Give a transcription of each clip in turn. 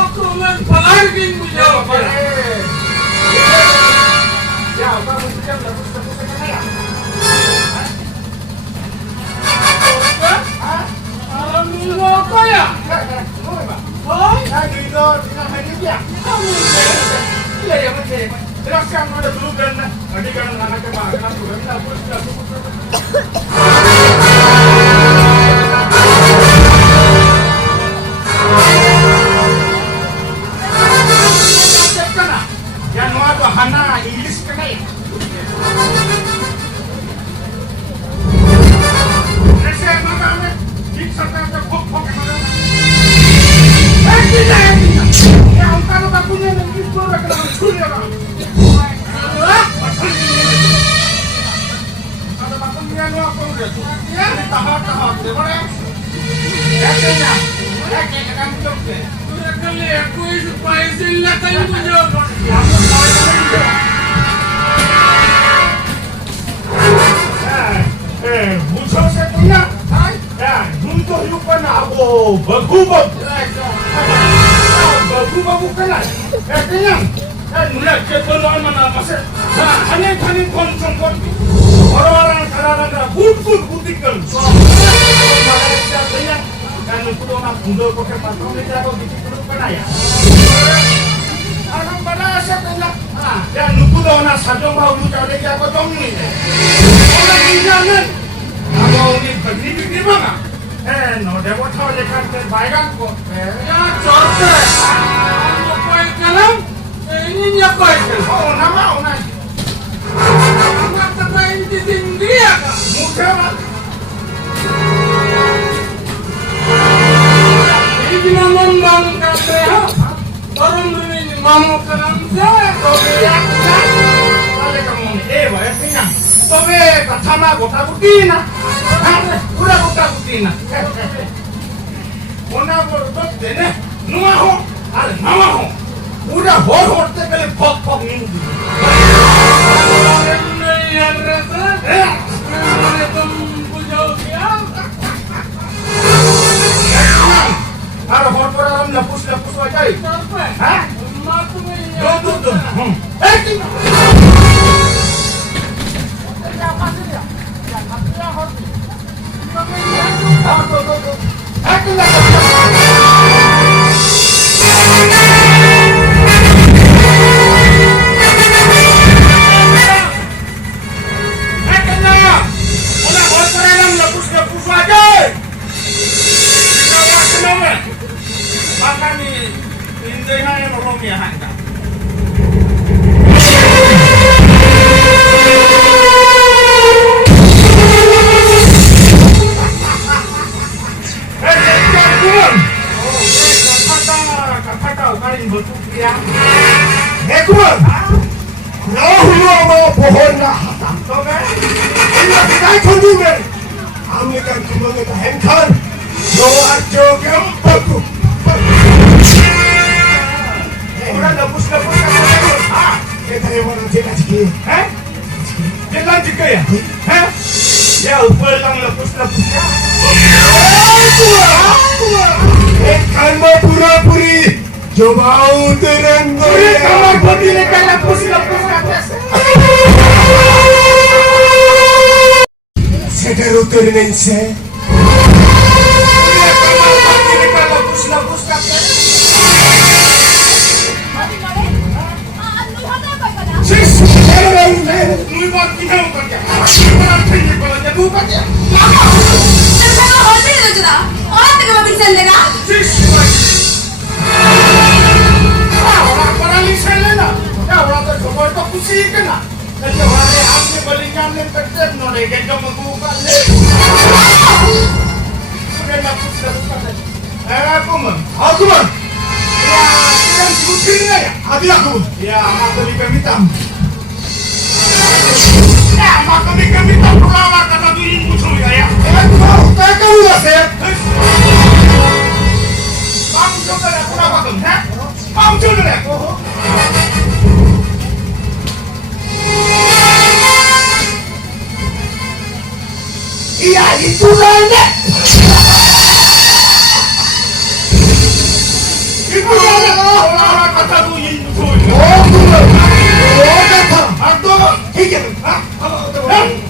aku menpalargin mo siya. Ya, kamu sudah lepus-lepus ke saya. Alam mo ako ya? Hoy? Dito, sinahagin niya. Iya, ya, masih. Teruskan ada dulu dan nanti kan anaknya Pak, kenapa sudah lepus. Yan mga to, hana, ilis ka na eh. Kasi mga kami, hit sa tayo, pok-pok, mga eh, kita! Ya, ang kano ba po niya, nag-isbol ka naman, kunya ba? Ano ba po niya, no, ako rin? Yan, tahot-tahot, di ba rin? Ya, kanya. Ya, kanya kami joke eh. Kali aku itu paisil na tayo mo niyo. Muncul saya punya, ya, untuk lupa nak aku bergubah, bergubah bukan lah, kenyang, mulai keperluan mana masih, hanya konsum orang-orang kadang-kadang bul butikan, kenyang, dan untuk orang bundel pakai patung ini aku gitu kan ya. Orang pada saya kenyang, dan untuk orang sajong bau lu cari aku dong ni. Orang jangan, kalau ni begini ni mana? No, dia buat tahu dia kan terbaikkan kok. Ya, corte. Ano pa ikalam? Ini niya pa ikalam. Oh, nama. Nakakaintindi ka. Mukha ba? Hindi naman bang kaya? Parang rin mamu ka lang siya. Tobiak na. Kali kamu ni, bayar kenyang. Tobe kacama kota butina. Udah kota butina. Ona berbuat dene, nuaho, ada namaho. Udah hor tekali pok minggu. Yang rasa, itu bujau siya. Ada hor dalam lepus aja. Capek. Hah? Matu niya. Tuh. Pohon na hatam to be. Ila kita kondume. Amerikan kumanga ta hengkan. No ajo gampaku. Ora lepus ka mo. Kita orang jelas ke. Jelas juga ya? Ya upel lang lepus ya. Hengkan mo pura-puri. Coba uteran goya. Kamar pati lekan lepus kates. Sedar uteran se. Kamar pati lekan lepus kates. Sis, orang ni buat kita bukan ya. Orang tinggi kalau bukan ya. Terus hotel itu juga. Orang tengah mati sendiri. Sis. Orang ni sana. Ya orang tu coba tu pusing kena. Jadi orang ni ambil belikan ni kerja nolai kita membuka ni. Sudah lepus kates. Aku mah. Ya, yang putih ni ya. Hadi aku. Ya, aku beli kemitam. Ya, aku beli kemitam. Pulanglah kata diri musuh ya. Saya kau dah saya. Kamu coba dah kenapa tu? Kamu coba dah. Iya, itu lah. Ibu jangan কথা도 인도. আর তো ঠিক আছে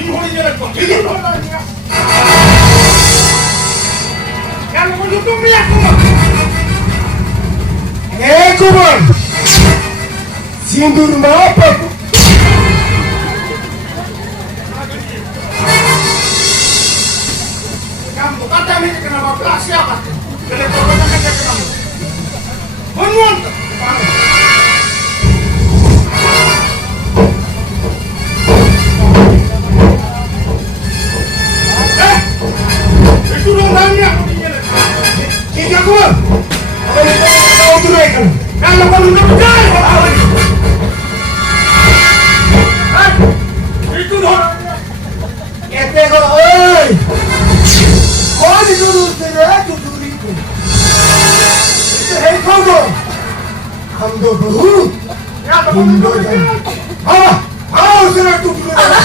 인호리 전에 또 이게 뭐야? 야, 뭐 좀 미약구만. কুমার সিন্দুর মা Papu Kamu kata ini kenapa kelas siapa? Kenapa kata kenapa? Benuan. Itu orangnya. ঠিক আছে কুমার আমি দূরে এখানে Kalau kamu nak percaya, itu orangnya. এতে গো ওই কোন দূর থেকে তুই দূরি কো এই কোগো আমদো বহু Ya, kamu ইন্দো nak জান percaya. সেটা তুই বাবা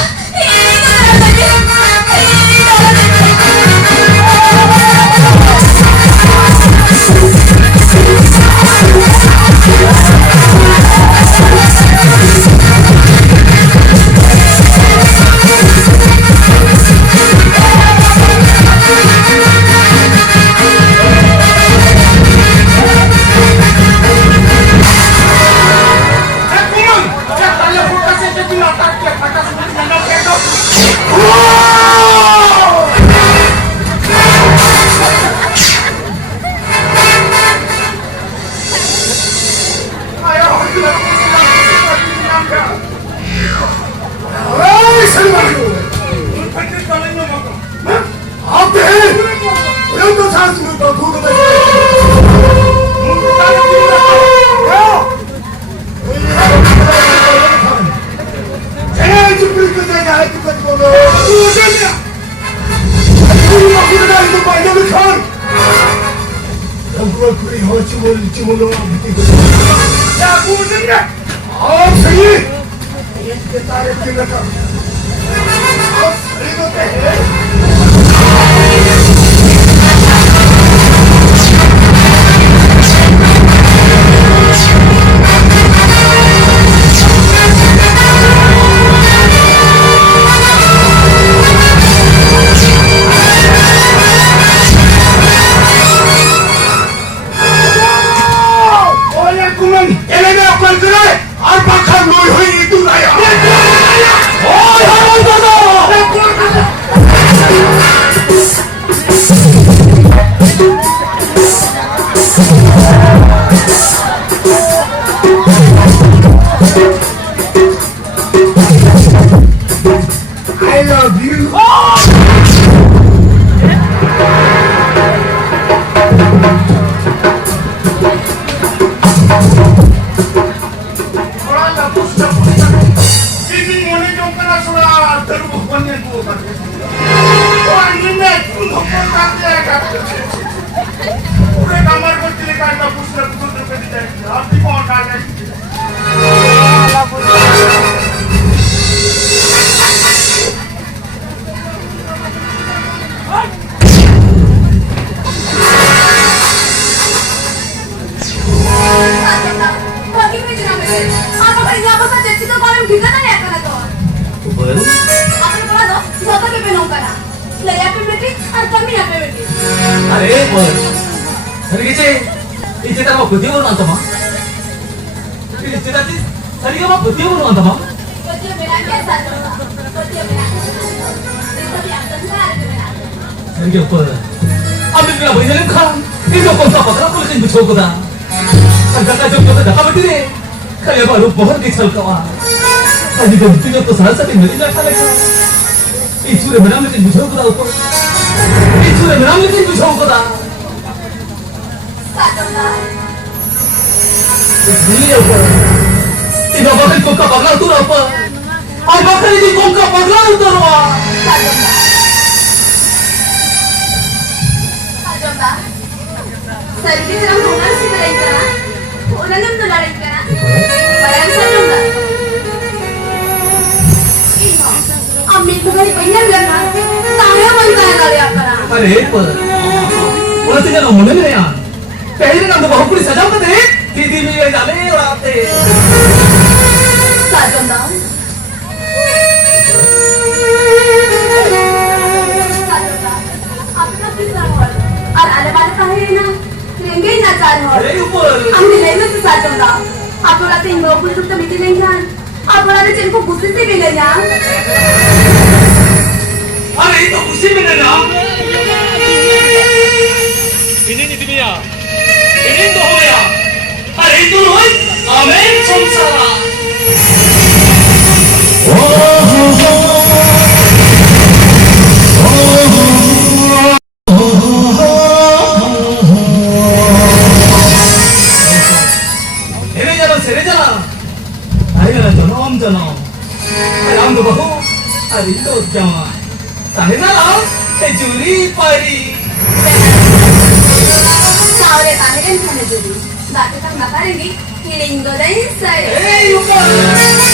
এই I love you. Orang dah sudah ini mulai jomkan sudah terus punya tu. Orang ini pun tak ada. Udah kamar kecil kan dah sudah betul terjadi. Apa kau dah jadi? अरे पण सरिगेचे इच्छिता मग बुद्धीवरून आणतो मग इच्छिताची सरिगे मग बुद्धीवरून आणतो मग सरिगे पण आम्ही तुला बहिणीने खा हे जो कोणता पत्रा पोलिसांनी बिछोकदा संध्याकाळ जो कोणता धक्का बटी रे खरे बारू बहुत दिसल कवा आणि गमती जो तो सहसाठी नदी ना खाला इचुरे मनामध्ये बिछोकदा ऊपर इचुरे मनामध्ये बिछोकदा Iya, Pak. Tidak bakal kau bakal tu apa? Ay bakal ini kau bakal tu apa? Sarigi sedang hubungan sih kalian kana, orang yang tuh lari kana, bayang saya enggak? Iya, amin bukan banyak lana, tanya mana kali apa? अरे पर orang tinggal ngomongnya ni ya. पहले ना तो बहुत police सजा करते हैं दीदी में Boleh jale orang te. साजोंदा साजोंदा आपला पिसावर और आले वाले काहे ना रेंगे ना चाल हो Dari upur. आम्ही लय मस्त साजोंदा आपला ते नोबुल तुम मिटी नहीं जान आपला ते चेन को गुस्से से मिले ना अरे itu kursi mana na? Ini nih dia. Ini tu apa ya? अरे itu loh. Amin samsara. Sini jalan. Ayo jalan, jalan. Ayo ambil bahu. Ayo itu jalan. Tahu jalan? Juri pari. सावरे ताने kan खाने जरूरी बातें तक ना करेंगी healing दो दिन से Eh, upur.